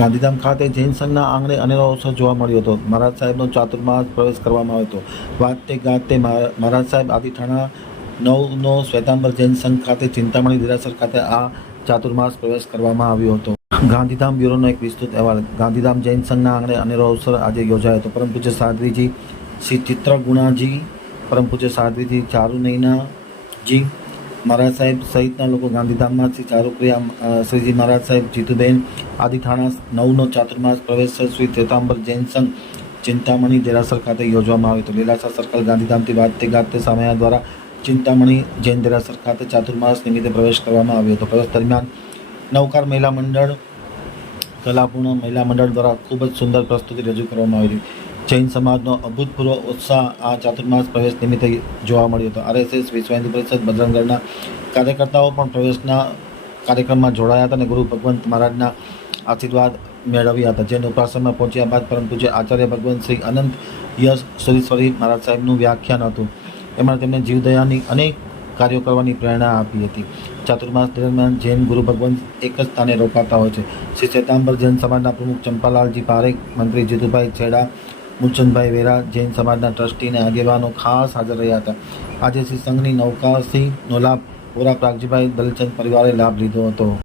ગાંધીધામ ખાતે જૈન સંઘના આંગણે અનેરો અવસર જોવા મળ્યો હતો. મહારાજ સાહેબનો ચાતુર્માસ પ્રવેશ કરવામાં આવ્યો હતો. વાતે ગાતે મહારાજ સાહેબ આદિઠાણા 9નો શ્વેતાંબર જૈન સંઘ ખાતે ચિંતામણી દેરાસર ખાતે આ ચાતુર્માસ પ્રવેશ કરવામાં આવ્યો હતો. ગાંધીધામ બ્યુરોનો એક વિસ્તૃત અહેવાલ. ગાંધીધામ જૈન સંઘના આંગણે અનેરો અવસર આજે યોજાયો હતો. પરમ પૂજ્ય સાધ્વીજી શ્રી ચિત્રગુણાજી, પરમ પૂજ્ય સાધ્વીજી ચારુનૈનાજી મહારાજ સાહેબ સહિતના લોકો ગાંધીધામમાં શ્રી ચારુપ્રિયા શ્રીજી મહારાજ સાહેબ જીતુબેન આદિઠાણા 9નો ચાતુર્માસ પ્રવેશ શ્રી શ્વેતાંબર જૈન સંઘ ચિંતામણી દેરાસર ખાતે યોજવામાં આવ્યો હતો. લીલાસા સર્કલ ગાંધીધામથી વાતે ગાતે સામૈયા દ્વારા ચિંતામણી જૈન દેરાસર ખાતે ચાતુર્માસ નિમિત્તે પ્રવેશ કરવામાં આવ્યો હતો. પ્રવેશ દરમિયાન નવકાર મહિલા મંડળ, કલાપૂર્ણ મહિલા મંડળ દ્વારા ખૂબ જ સુંદર પ્રસ્તુતિ રજૂ કરવામાં આવી હતી. જૈન સમાજનો અભૂતપૂર્વ ઉત્સાહ આ ચાતુર્માસ પ્રવેશ નિમિત્તે જોવા મળ્યો હતો. RSS, વિશ્વ હિન્દુ પરિષદ, બજરંગ દળના કાર્યકર્તાઓ પણ પ્રવેશના કાર્યક્રમમાં જોડાયા હતા અને ગુરુ ભગવંત મહારાજના આશીર્વાદ મેળવ્યા હતા. જૈન ઉપાસનમાં પહોંચ્યા બાદ પરમ પૂજ્ય આચાર્ય ભગવંત શ્રી અનંત યશ સુરેશ્વરી મહારાજ સાહેબનું વ્યાખ્યાન હતું. એમણે તેમને જીવદયાની અનેક કાર્યો કરવાની પ્રેરણા આપી હતી. ચાતુર્માસ દરમિયાન જૈન ગુરુ ભગવંત એક જ સ્થાને રોકાતા હોય છે. શ્રી શ્વેતાંબર જૈન સમાજના પ્રમુખ ચંપાલાલજી પારેખ, મંત્રી જીતુભાઈ છેડા, મૂલચંદભાઈ વેરા, જૈન સમાજના ટ્રસ્ટી અને આગેવાનો ખાસ હાજર રહ્યા હતા. આજે શ્રી સંઘની નૌકાસીનો લાભ પોરા પ્રાગજીભાઈ દલચંદ પરિવારે લાભ લીધો હતો.